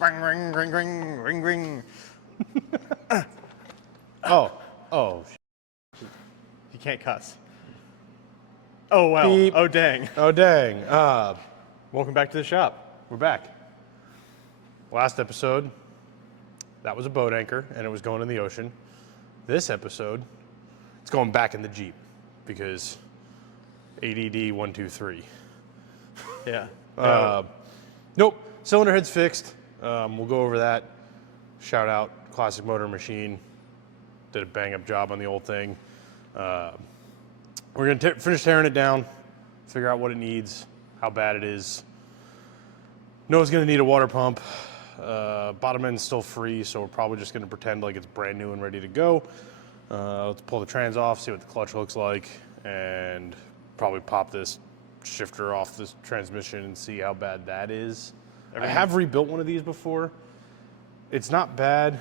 Ring, ring, ring, ring, ring, ring. Oh. You can't cuss. Oh, well. Beep. Oh, dang. Oh, dang. Welcome back to the shop. We're back. Last episode, that was a boat anchor, and it was going in the ocean. This episode, it's going back in the Jeep, because ADD 123. Yeah. Nope, cylinder head's fixed. We'll go over that. Shout out Classic Motor Machine. Did a bang up job on the old thing. We're gonna finish tearing it down, figure out what it needs, how bad it is. Know it's gonna need a water pump. Bottom end's still free, so we're probably just gonna pretend like it's brand new and ready to go. Let's pull the trans off, see what the clutch looks like, and probably pop this shifter off this transmission and see how bad that is. I have rebuilt one of these before. It's not bad,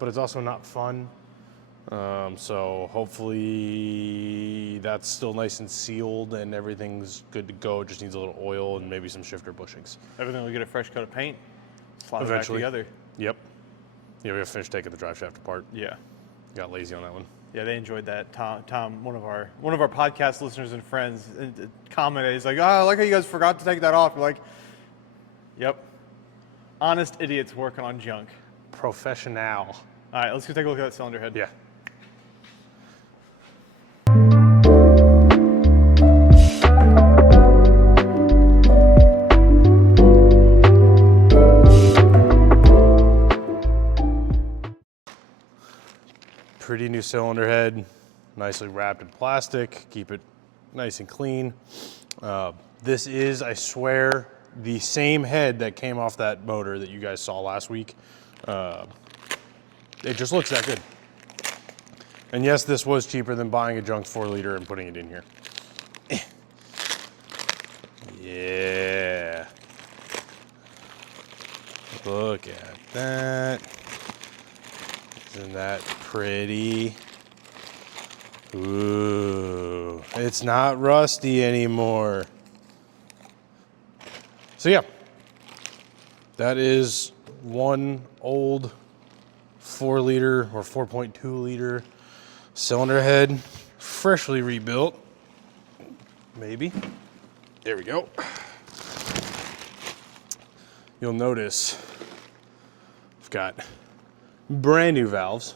but it's also not fun. So hopefully that's still nice and sealed and everything's good to go. It just needs a little oil and maybe some shifter bushings. Everything will get a fresh coat of paint. Slide Eventually. it back together. Yep. Yeah, we have finished taking the drive shaft apart. Yeah. Got lazy on that one. Yeah, they enjoyed that. Tom, one of our podcast listeners and friends, commented. He's like, "Oh, I like how you guys forgot to take that off." We're like, "Yep, honest idiots working on junk." Professional. All right, let's go take a look at that cylinder head. Yeah. Pretty new cylinder head, nicely wrapped in plastic, keep it nice and clean. This is, I swear, the same head that came off that motor that you guys saw last week. It just looks that good. And yes, this was cheaper than buying a junk 4-liter and putting it in here. Yeah. Look at that. Isn't that pretty? Ooh, it's not rusty anymore. So yeah, that is one old 4-liter or 4.2-liter cylinder head, freshly rebuilt, maybe. There we go. You'll notice I've got brand new valves,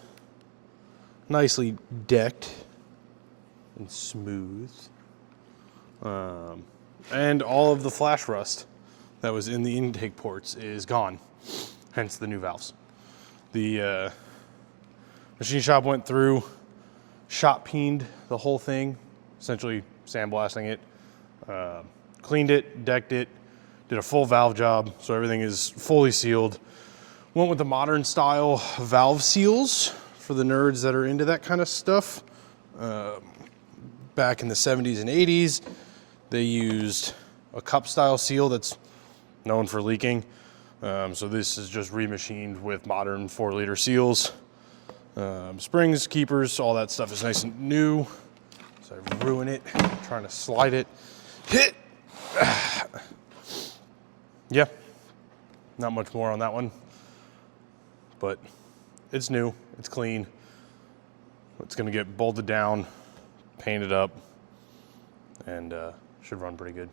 nicely decked and smooth, and all of the flash rust that was in the intake ports is gone, hence the new valves. The machine shop went through, shot peened the whole thing, essentially sandblasting it, cleaned it, decked it, did a full valve job, so everything is fully sealed. Went with the modern style valve seals for the nerds that are into that kind of stuff. Back in the 70s and 80s, they used a cup style seal that's known for leaking. So this is just remachined with modern 4-liter seals. Springs, keepers, all that stuff is nice and new. So I ruin it, trying to slide it. Hit! Yeah, not much more on that one. But it's new, it's clean. It's gonna get bolted down, painted up, and should run pretty good.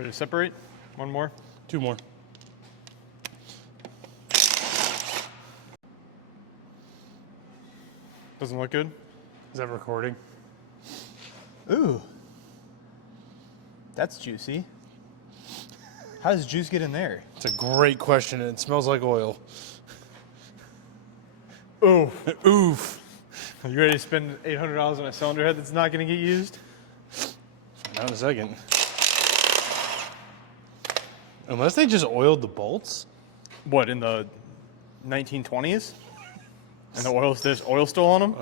Ready to separate? One more? 2 more. Doesn't look good? Is that recording? Ooh. That's juicy. How does juice get in there? It's a great question, and it smells like oil. Oof. Oof. Are you ready to spend $800 on a cylinder head that's not going to get used? Not in a second. Unless they just oiled the bolts. What, in the 1920s? And there's oil still on them?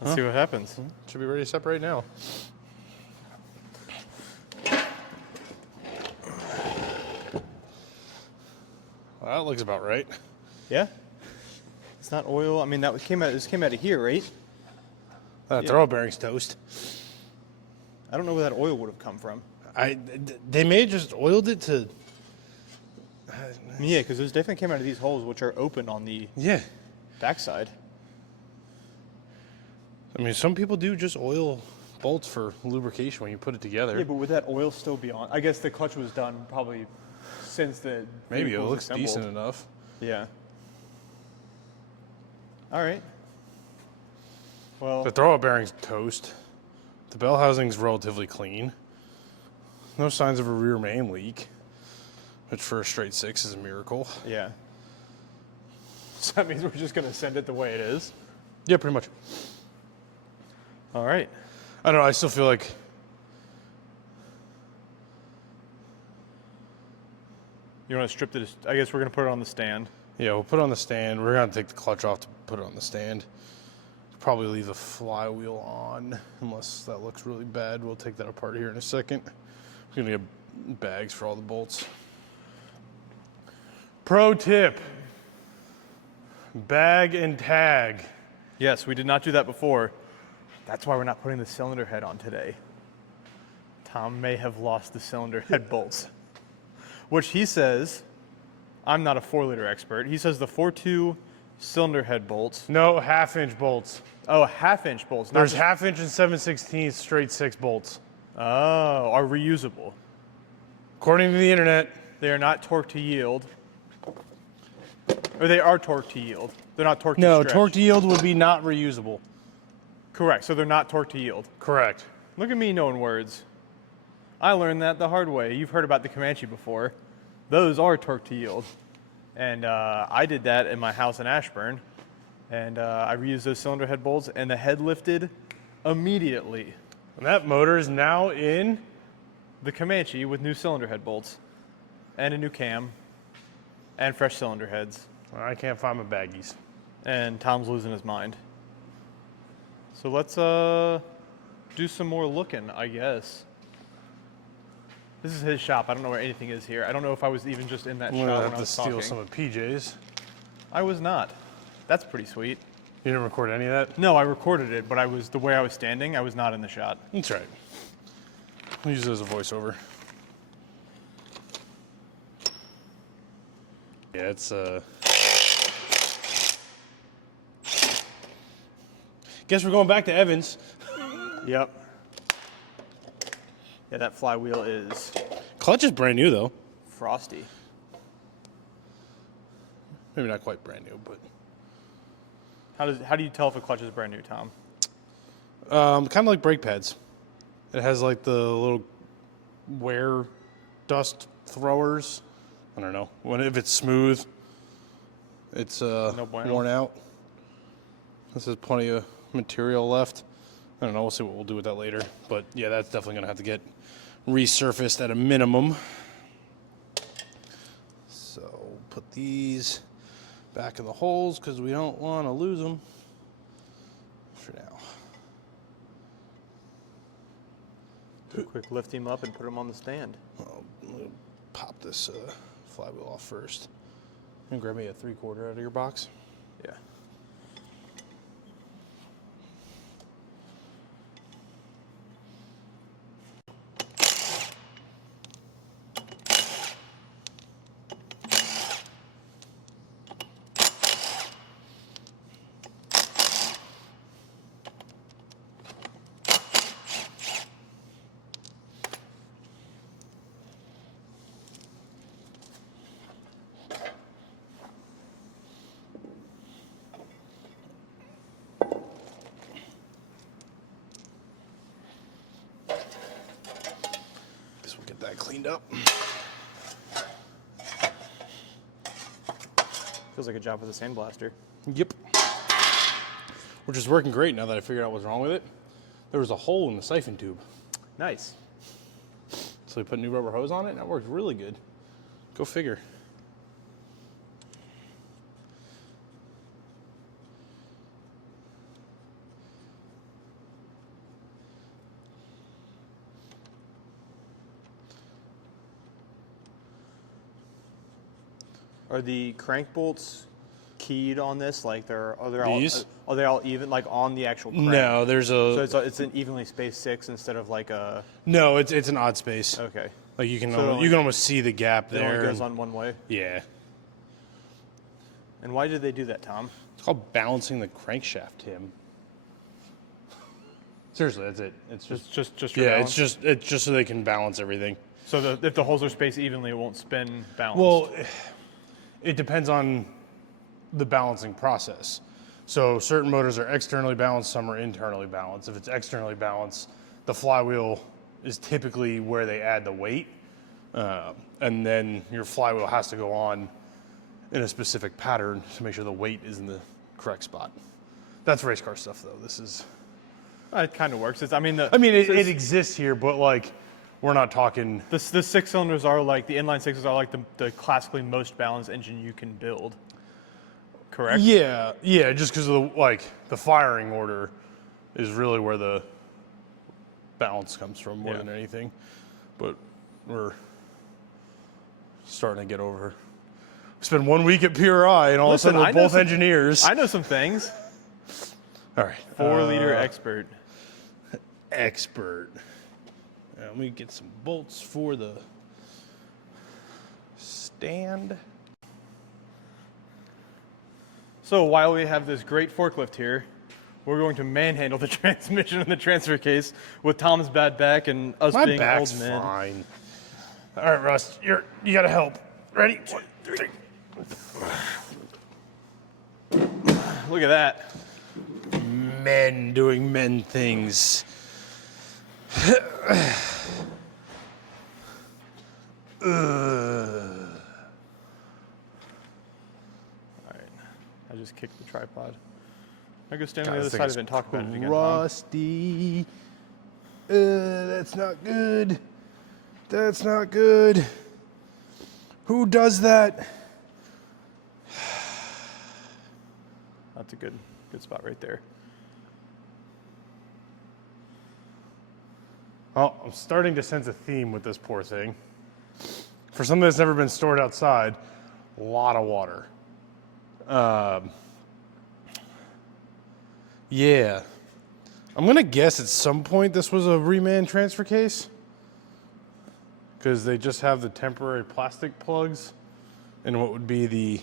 Let's see what happens. Should be ready to separate now. Well, that looks about right. Yeah. It's not oil. I mean, this came out of here, right? That throw bearing's toast. I don't know where that oil would have come from. They may have just oiled it to. Yeah, because those definitely came out of these holes, which are open on the backside. I mean, some people do just oil bolts for lubrication when you put it together. Yeah, but would that oil still be on? I guess the clutch was done probably since the Maybe it vehicle was looks assembled. decent enough. Yeah. All right. Well, The throw bearing's toast. The bell housing's relatively clean. No signs of a rear main leak, which for a straight 6 is a miracle. yeah. So that means we're just going to send it the way it is. Yeah, pretty much. All right. I don't know. I still feel like You want to strip it? I guess we're going to put it on the stand. we'll put it on the stand. We're gonna take the clutch off to put it on the stand. Probably leave the flywheel on, unless that looks really bad. We'll take that apart here in a second. We're gonna get bags for all the bolts. Pro tip: bag and tag. Yes, we did not do that before. That's why we're not putting the cylinder head on today. Tom may have lost the cylinder head bolts, which he says, I'm not a 4-liter expert. He says the 4.2 cylinder head bolts. No, 1/2-inch bolts. Oh, 1/2-inch bolts. Not There's just- 1/2-inch and 7/16 straight 6 bolts. Oh, are reusable. According to the internet. They are not torque to yield. Or they are torque to yield. They're not torque to No, stretch. torque to yield would be not reusable. Correct, so they're not torque to yield. Correct. Look at me knowing words. I learned that the hard way. You've heard about the Comanche before. Those are torque to yield. And I did that in my house in Ashburn. And I reused those cylinder head bolts, and the head lifted immediately. And that motor is now in. The Comanche with new cylinder head bolts, and a new cam, and fresh cylinder heads. I can't find my baggies. And Tom's losing his mind. So let's do some more looking, I guess. This is his shop. I don't know where anything is here. I don't know if I was even just in that I'm shop gonna when have I to was steal talking. some of PJ's. I was not. That's pretty sweet. You didn't record any of that? No, I recorded it, but the way I was standing, I was not in the shot. That's right. I'll use it as a voiceover. Yeah, it's Guess we're going back to Evans. Yep. Yeah, that flywheel is Clutch is brand new though. frosty. Maybe not quite brand new, but How do you tell if a clutch is brand new, Tom? kind of like brake pads. It has like the little wear dust throwers. I don't know. If it's smooth, it's No bueno. worn out. This has plenty of material left. I don't know. We'll see what we'll do with that later. But yeah, that's definitely gonna have to get resurfaced at a minimum. So put these back in the holes because we don't want to lose them for now. Do a quick lift him up and put him on the stand. I'm gonna pop this flywheel off first. And grab me a 3/4 out of your box. Yeah. cleaned up. Feels like a job with a sandblaster. Yep. Which is working great now that I figured out what's wrong with it. There was a hole in the siphon tube. Nice. So we put new rubber hose on it, and that works really good. Go figure. Are the crank bolts keyed on this? Like are they all even, like on the actual crank? No, there's a... So it's an evenly spaced 6 instead of like a... No, it's an odd space. Okay. Like you can So you can almost see the gap It only there. goes on one way? Yeah. And why did they do that, Tom? It's called balancing the crankshaft, Tim. Seriously, that's it. It's Just for yeah, balance? it's just so they can balance everything. So if the holes are spaced evenly, it won't spin balanced? Well, it depends on the balancing process. So certain motors are externally balanced, some are internally balanced. If it's externally balanced, the flywheel is typically where they add the weight, and then your flywheel has to go on in a specific pattern to make sure the weight is in the correct spot. That's race car stuff, though. This is... It kind of works. it exists here, but like, we're not talking... The 6 cylinders are like, the inline 6s are like the classically most balanced engine you can build. Correct? Yeah, just because of the firing order is really where the balance comes from more than anything. But we're starting to get over. We spent 1 week at PRI, and all of a sudden we're both engineers. I know some things. All right. 4-liter expert. Expert. Let me get some bolts for the stand. So while we have this great forklift here, we're going to manhandle the transmission and the transfer case with Tom's bad back and us My being back's old men. fine. All right, Russ, you gotta help. Ready? 1, 3. Look at that. Men doing men things. All right. I just kicked the tripod. I go stand on the other side of it and talk about it again, Tom. Rusty. That's not good. That's not good. Who does that? That's a good spot right there. Oh, I'm starting to sense a theme with this poor thing. For something that's never been stored outside, a lot of water. Yeah. I'm going to guess at some point this was a reman transfer case, because they just have the temporary plastic plugs in what would be the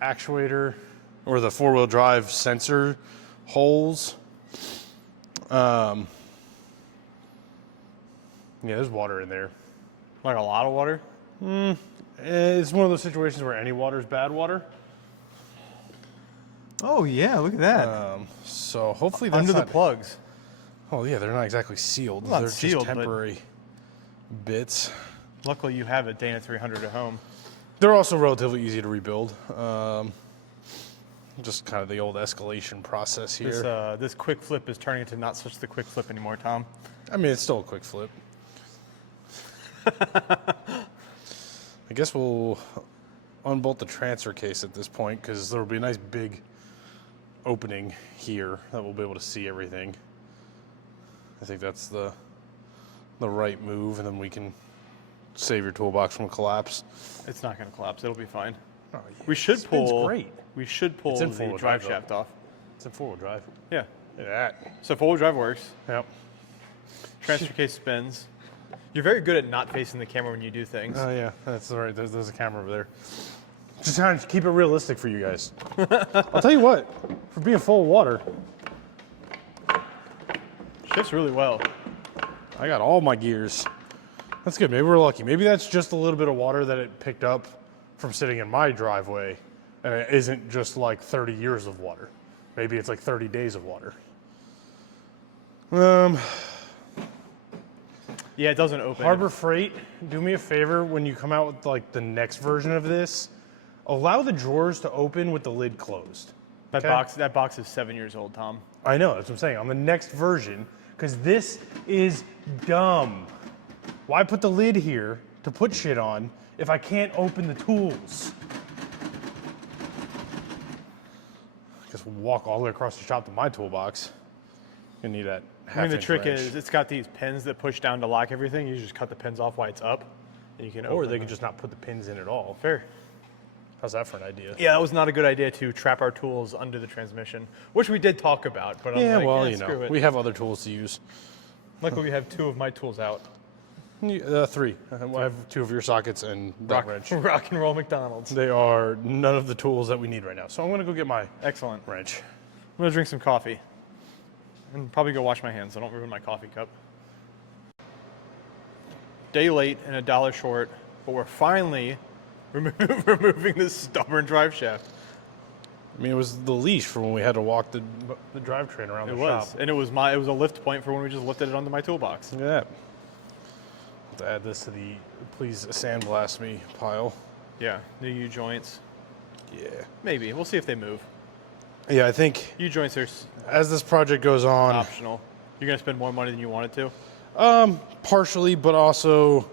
actuator or the four-wheel drive sensor holes. Yeah, there's water in there. Like a lot of water? It's one of those situations where any water is bad water. Oh yeah, look at that. So hopefully that's Under the not, plugs. Oh yeah, they're not exactly sealed. Well, not They're sealed, just temporary bits. Luckily you have a Dana 300 at home. They're also relatively easy to rebuild. Just kind of the old escalation process here. This quick flip is turning into not such the quick flip anymore, Tom. I mean, it's still a quick flip. I guess we'll unbolt the transfer case at this point, because there will be a nice big opening here that we'll be able to see everything. I think that's the right move, and then we can save your toolbox from collapse. It's not going to collapse. It'll be fine. Oh, yeah. We should Spin's pull. great. We should pull It's the in four-wheel drive drive, shaft off. It's in four-wheel drive. Yeah. Look at that. So four-wheel drive works. Yep. Transfer case spins. You're very good at not facing the camera when you do things. Oh yeah, that's all right. There's a camera over there. Just trying to keep it realistic for you guys. I'll tell you what, for being full of water, Shifts really well. I got all my gears. That's good. Maybe we're lucky. Maybe that's just a little bit of water that it picked up from sitting in my driveway, and it isn't just like 30 years of water. Maybe it's like 30 days of water. Yeah, it doesn't open. Harbor Freight, do me a favor when you come out with like the next version of this, allow the drawers to open with the lid closed. That box is 7 years old, Tom. I know, that's what I'm saying. On the next version, because this is dumb. Why put the lid here to put shit on if I can't open the tools? I guess we'll walk all the way across the shop to my toolbox. You need that half-inch I mean, the trick wrench. is it's got these pins that push down to lock everything. You just cut the pins off while it's up, and you can Or open they them. could just not put the pins in at all. Fair. How's that for an idea? Yeah, that was not a good idea to trap our tools under the transmission, which we did talk about. But Yeah, I'm like, well, you screw know, it. we have other tools to use. Luckily, we have 2 of my tools out. 3. I have 2 of your sockets and that wrench. Rock and roll McDonald's. They are none of the tools that we need right now. So I'm gonna go get my Excellent. wrench. I'm gonna drink some coffee and probably go wash my hands so I don't ruin my coffee cup. Day late and $1 short, but we're finally removing this stubborn drive shaft. I mean, it was the leash for when we had to walk the drivetrain around It the was, shop. and it was a lift point for when we just lifted it onto my toolbox. Look at that. Have to add this to the please sandblast me pile. Yeah, new U joints. Yeah. Maybe we'll see if they move. Yeah, I think U joints are as this project goes on, optional. You're gonna spend more money than you wanted to. partially, but also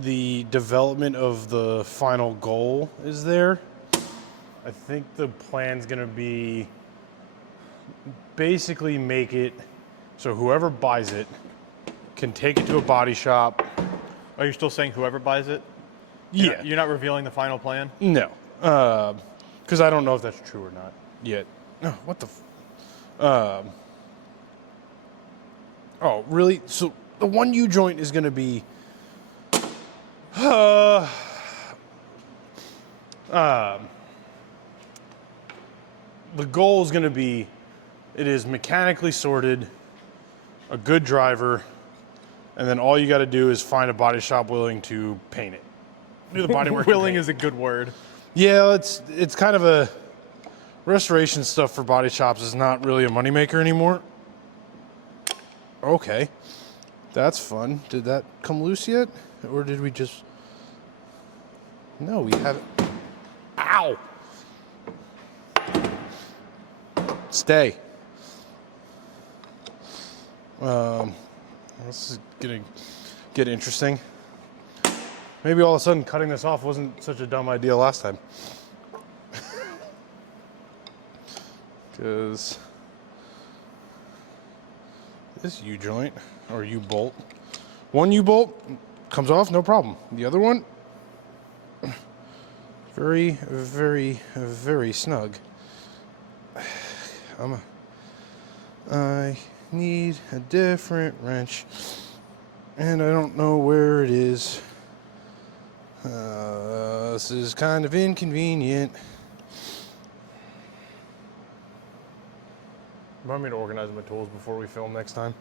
the development of the final goal is there. I think the plan's gonna be basically make it so whoever buys it can take it to a body shop. Are you still saying whoever buys it? Yeah. You're not revealing the final plan? No. Because I don't know if that's true or not yet. No, what the oh, really? So the one U joint is going to be the goal is going to be it is mechanically sorted, a good driver, and then all you got to do is find a body shop willing to paint it. Do the body work. Willing is a good word. Yeah, it's kind of a restoration stuff for body shops is not really a moneymaker anymore. Okay, that's fun. Did that come loose yet, or did we just? No, we haven't. Ow! Stay. This is gonna get interesting. Maybe all of a sudden cutting this off wasn't such a dumb idea last time. Because this U-joint, or U-bolt, one U-bolt comes off, no problem. The other one, very, very, very snug. I need a different wrench, and I don't know where it is. This is kind of inconvenient. Remind me to organize my tools before we film next time.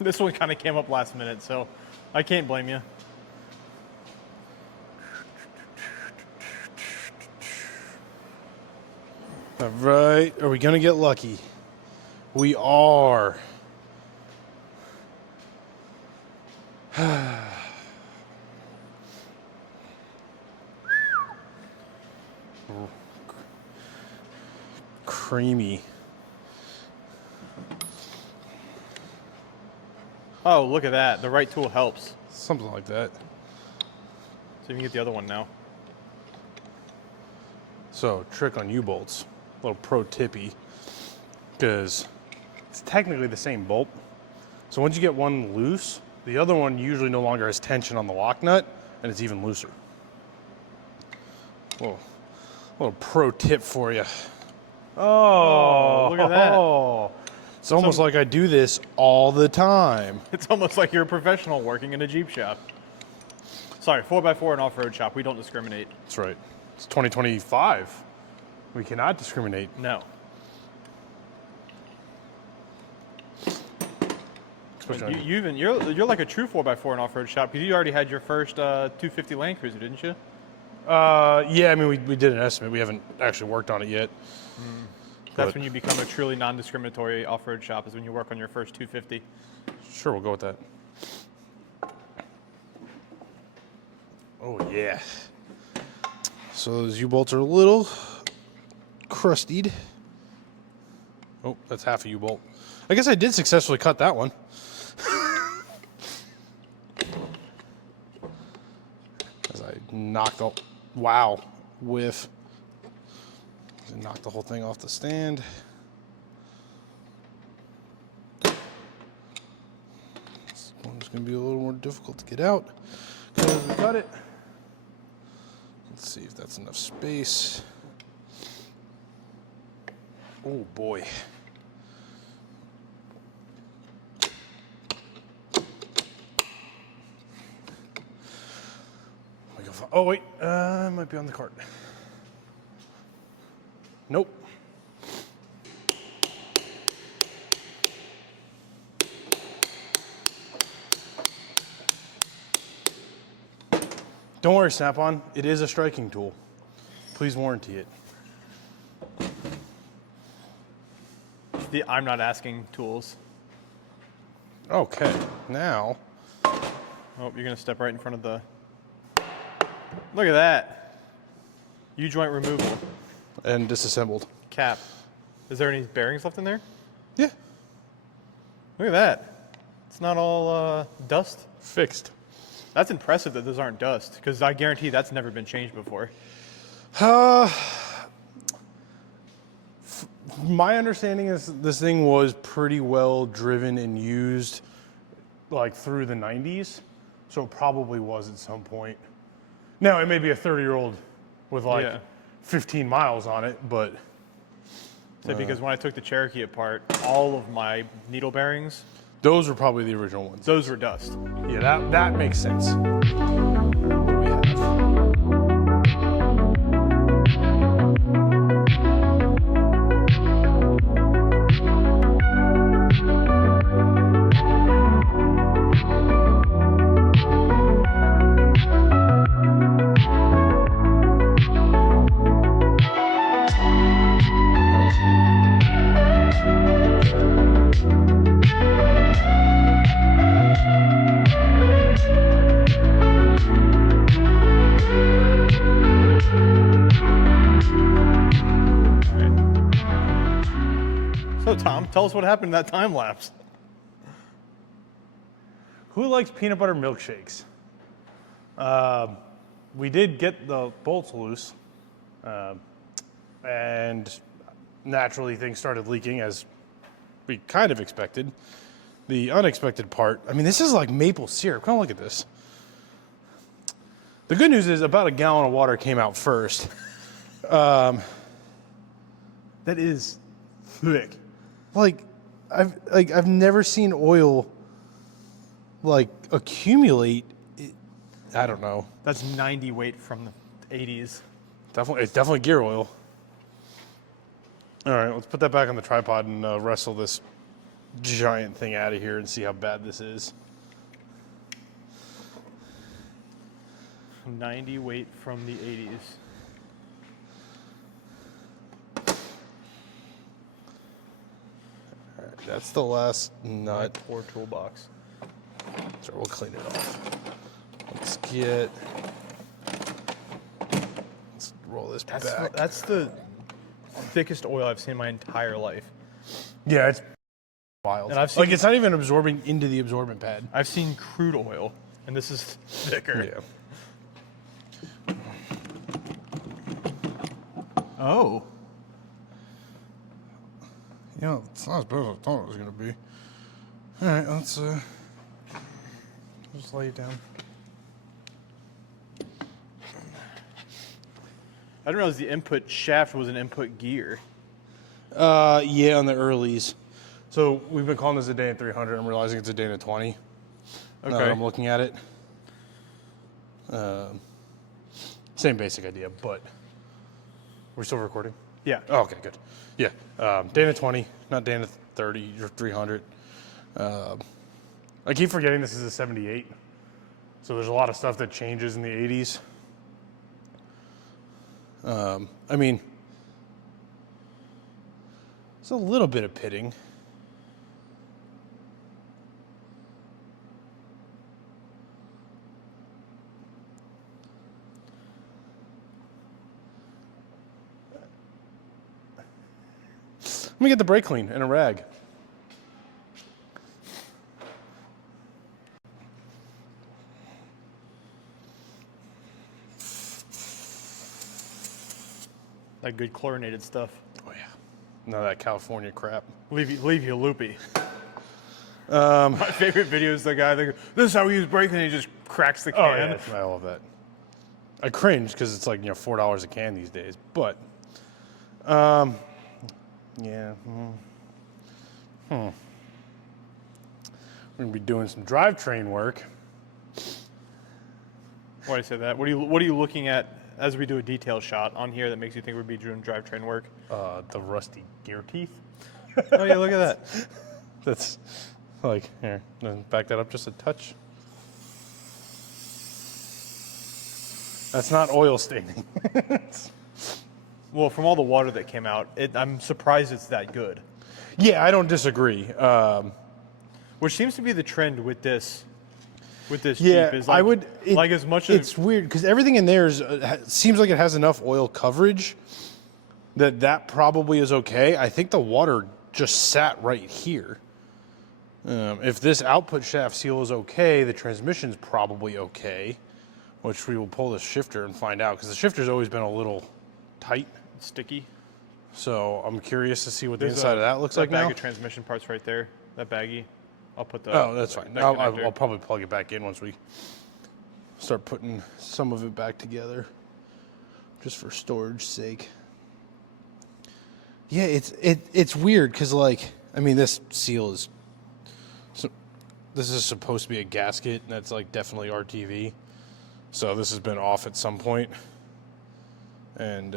This one kind of came up last minute, so I can't blame you. All right, are we gonna get lucky? We are. Creamy. Oh, look at that. The right tool helps. Something like that. So you can get the other one now. So, trick on U-bolts. A little pro tippy. Because it's technically the same bolt. So once you get one loose, the other one usually no longer has tension on the lock nut, and it's even looser. Little pro tip for you. Oh, look at that. It's almost like I do this all the time. It's almost like you're a professional working in a Jeep shop. Sorry, 4x4 and off-road shop. We don't discriminate. That's right. It's 2025. We cannot discriminate. No. You're like a true 4x4 and off-road shop because you already had your first 250 Land Cruiser, didn't you? Yeah, I mean, we did an estimate. We haven't actually worked on it yet. That's when you become a truly non-discriminatory off-road shop, is when you work on your first 250. Sure, we'll go with that. Oh, yeah. So those U-bolts are a little crustied. Oh, that's half a U-bolt. I guess I did successfully cut that one. As I knocked the... Wow. Whiff. As I knocked the whole thing off the stand. This one's going to be a little more difficult to get out. As we cut it. Let's see if that's enough space. Oh boy. Oh wait, it might be on the cart. Nope. Don't worry, Snap-on. It is a striking tool. Please warranty it. The I'm not asking tools. Okay, now. Oh, you're gonna step right in front of the... Look at that. U-joint removal. And disassembled. Cap. Is there any bearings left in there? Yeah. Look at that. It's not all dust. Fixed. That's impressive that those aren't dust, because I guarantee that's never been changed before. My understanding is this thing was pretty well driven and used like through the 90s, so it probably was at some point. Now, it may be a 30-year-old with like 15 miles on it, but... Because when I took the Cherokee apart, all of my needle bearings... Those were probably the original ones. Those were dust. Yeah, that makes sense. What do we have? So, Tom, tell us what happened in that time lapse. Who likes peanut butter milkshakes? We did get the bolts loose, and naturally things started leaking as we kind of expected. The unexpected part, I mean, this is like maple syrup. Come on, look at this. The good news is about a gallon of water came out first. That is thick. I've never seen oil like accumulate. I don't know. That's 90 weight from the 80s. It's definitely gear oil. All right, let's put that back on the tripod and wrestle this giant thing out of here and see how bad this is. 90 weight from the 80s. All right, that's the last nut. Poor toolbox. So we'll clean it off. Let's roll this back. That's the thickest oil I've seen in my entire life. Yeah, it's wild. And I've seen, it's not even absorbing into the absorbent pad. I've seen crude oil, and this is thicker. Yeah. Oh. Yeah, it's not as bad as I thought it was going to be. All right, let's just lay it down. I didn't realize the input shaft was an input gear. Yeah, on the earlies. So we've been calling this a Dana 300. I'm realizing it's a Dana 20. Okay. I'm looking at it. Same basic idea, but we're still recording? Yeah. Oh, okay, good. Yeah, Dana 20, not Dana 30 or 300. I keep forgetting this is a 78. So there's a lot of stuff that changes in the 80s. I mean, It's a little bit of pitting. Let me get the brake clean and a rag. That good chlorinated stuff. Oh yeah, none of that California crap. Leave you loopy. My favorite video is the guy that goes, "This is how we use brake," and he just cracks the can. Oh yeah, I love that. I cringe because it's like, you know, $4 a can these days. But, yeah. We're gonna be doing some drivetrain work. Why do you say that? What are you looking at as we do a detail shot on here that makes you think we'd be doing drivetrain work? The rusty gear teeth. Oh yeah, look at that. That's like, here, back that up just a touch. That's not oil staining. Well, from all the water that came out, I'm surprised it's that good. Yeah, I don't disagree. Which seems to be the trend with this Yeah, Jeep is like, I would. like as much as it's weird because everything in there seems like it has enough oil coverage that probably is okay. I think the water just sat right here. If this output shaft seal is okay, the transmission's probably okay, which we will pull the shifter and find out because the shifter's always been a little tight, sticky. So I'm curious to see what the inside of that looks like now. That bag now. of transmission parts right there, that baggie. I'll put the. Oh, that's fine. that I'll probably plug it back in once we start putting some of it back together, just for storage sake. Yeah, it's weird because, like, I mean, this seal is. This is supposed to be a gasket, and that's like definitely RTV. So this has been off at some point, and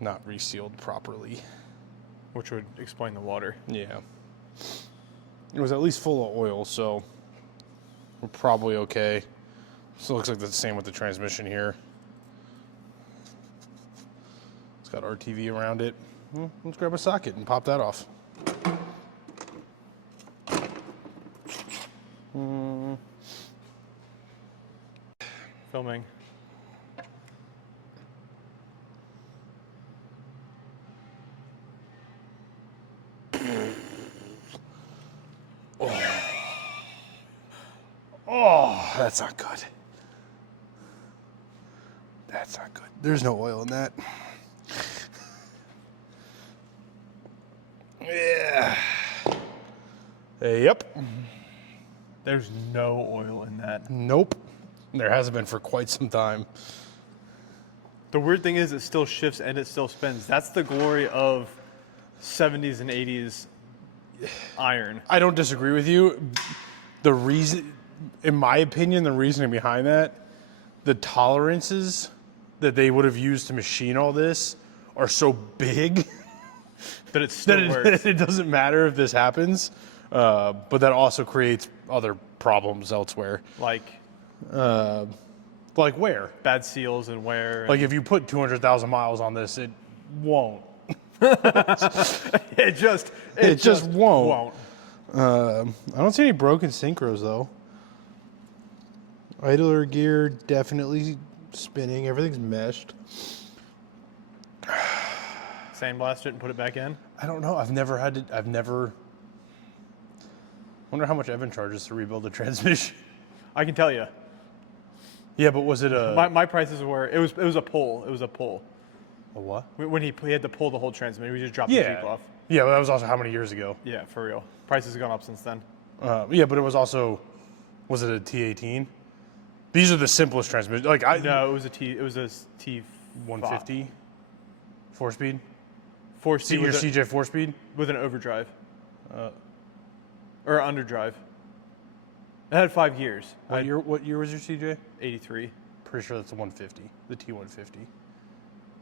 not resealed properly. Which would explain the water. Yeah. It was at least full of oil, so we're probably okay. So it looks like the same with the transmission here. It's got RTV around it. Well, let's grab a socket and pop that off. Filming. Oh, that's not good. That's not good. There's no oil in that. Yeah. Yep. There's no oil in that. Nope. There hasn't been for quite some time. The weird thing is it still shifts and it still spins. That's the glory of 70s and 80s iron. I don't disagree with you. The reason, in my opinion, the reasoning behind that, the tolerances that they would have used to machine all this are so big That it still works. it doesn't matter if this happens. But that also creates other problems elsewhere. Like where? bad seals and wear. Like if you put 200,000 miles on this, it won't. it just won't. I don't see any broken synchros though. Idler gear definitely spinning. Everything's meshed. Sandblast it and put it back in. I don't know. I've never. Wonder how much Evan charges to rebuild a transmission. I can tell you. Yeah, but was it a My prices were it was a pull. It was a pull. a what? When he had to pull the whole transmission, we just dropped Yeah. the Jeep off. Yeah, but that was also how many years ago? Yeah, for real. Prices have gone up since then. Yeah, but it was also, was it a T18? These are the simplest transmissions. Like No, it was a T 150, 4-speed. 4C Your with, CJ 4-speed. with an overdrive. Or underdrive. It had 5 years. What year was your CJ? 83. Pretty sure that's a 150, the T150.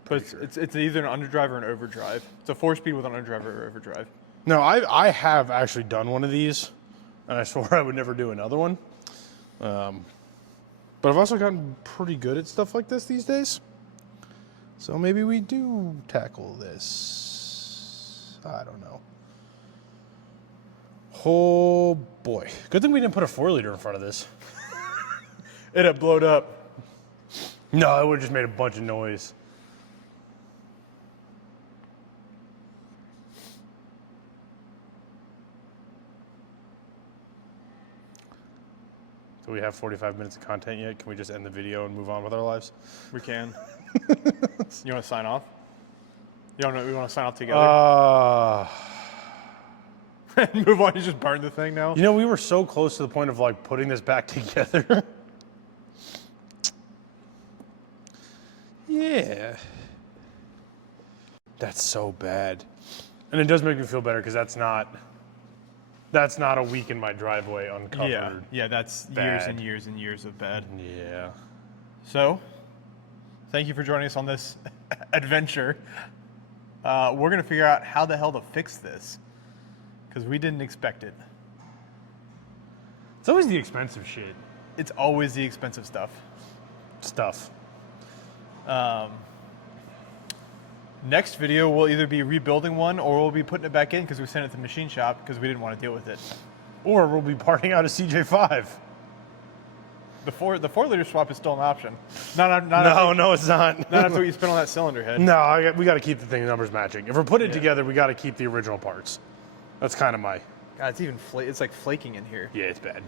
But it's either an underdrive or an overdrive. It's a 4-speed with an underdrive or overdrive. No, I have actually done one of these, and I swore I would never do another one. But I've also gotten pretty good at stuff like this these days. So maybe we do tackle this. I don't know. Oh boy. Good thing we didn't put a 4-liter in front of this. It had blowed up. No, it would have just made a bunch of noise. Do we have 45 minutes of content yet? Can we just end the video and move on with our lives? We can. You want to sign off? We want to sign off together? And move on. You just burned the thing now? You know, we were so close to the point of like putting this back together. Yeah. That's so bad. And it does make me feel better because that's not a week in my driveway uncovered. Yeah, that's bad. Years and years and years of bad. Yeah. So, thank you for joining us on this adventure. We're going to figure out how the hell to fix this because we didn't expect it. It's always the expensive shit. It's always the expensive stuff. Next video, we'll either be rebuilding one or we'll be putting it back in because we sent it to the machine shop because we didn't want to deal with it. Or we'll be parting out a CJ5. The 4-liter swap is still an option. No, it's not. Not after what you spent on that cylinder head. No, we got to keep the thing numbers matching. If we're putting it together, we got to keep the original parts. That's kind of my. God, it's even it's like flaking in here. Yeah, it's bad.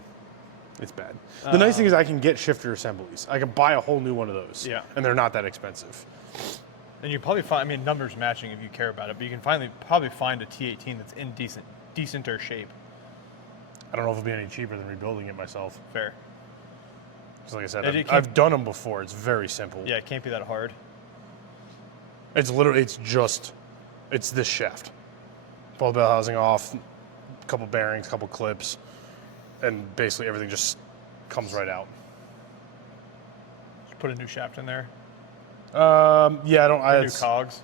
It's bad. The nice thing is I can get shifter assemblies. I can buy a whole new one of those. Yeah. And they're not that expensive. And you probably find, numbers matching if you care about it, but you can probably find a T18 that's in decenter shape. I don't know if it'll be any cheaper than rebuilding it myself. Fair. Because like I said, I've done them before. It's very simple. Yeah, it can't be that hard. It's literally, it's this shaft. Pull the bell housing off, a couple bearings, a couple clips, and basically everything just comes right out. Just put a new shaft in there. Yeah, New cogs.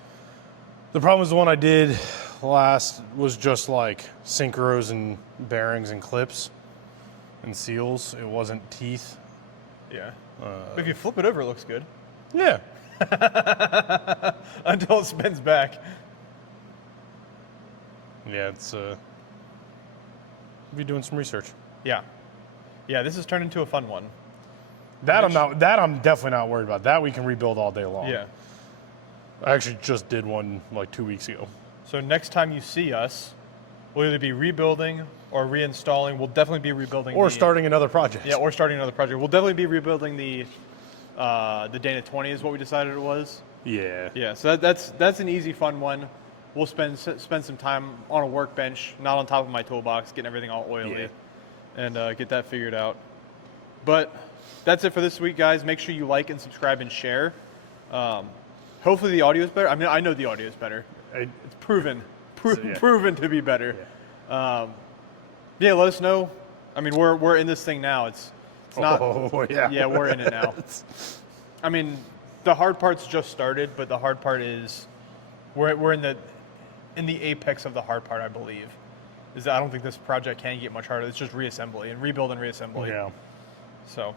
The problem is the one I did last was just like synchros and bearings and clips and seals. It wasn't teeth. Yeah. But if you flip it over, it looks good. Yeah. Until it spins back. Yeah, it's be doing some research. Yeah. Yeah, this has turned into a fun one. I'm definitely not worried about. That we can rebuild all day long. Yeah. I actually just did one like 2 weeks ago. So next time you see us, we'll either be rebuilding or reinstalling. We'll definitely be rebuilding. Or starting another project. Yeah, or starting another project. We'll definitely be rebuilding the Dana 20 is what we decided it was. Yeah. Yeah, so that's an easy, fun one. We'll spend some time on a workbench, not on top of my toolbox, getting everything all oily, and get that figured out. But that's it for this week, guys. Make sure you like and subscribe and share. Hopefully the audio is better. I know the audio is better. It's proven to be better. Yeah. Let us know. We're in this thing now. It's not. Oh yeah. Yeah, we're in it now. The hard part's just started, but the hard part is we're in the apex of the hard part, I believe. Is that I don't think this project can get much harder. It's just reassembly and rebuild and reassembly. Yeah. So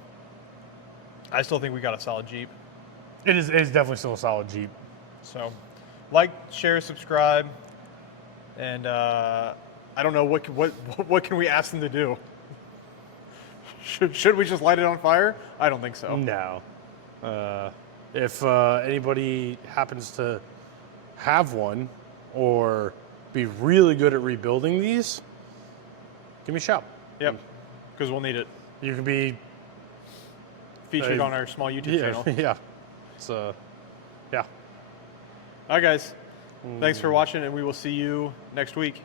I still think we got a solid Jeep. It is definitely still a solid Jeep. So like, share, subscribe, and I don't know what can we ask them to do? Should we just light it on fire? I don't think so. No. If anybody happens to have one or be really good at rebuilding these, give me a shout. Yep, because we'll need it. You can be featured on our small YouTube channel. Yeah. It's yeah. All right, guys. Thanks for watching, and we will see you next week.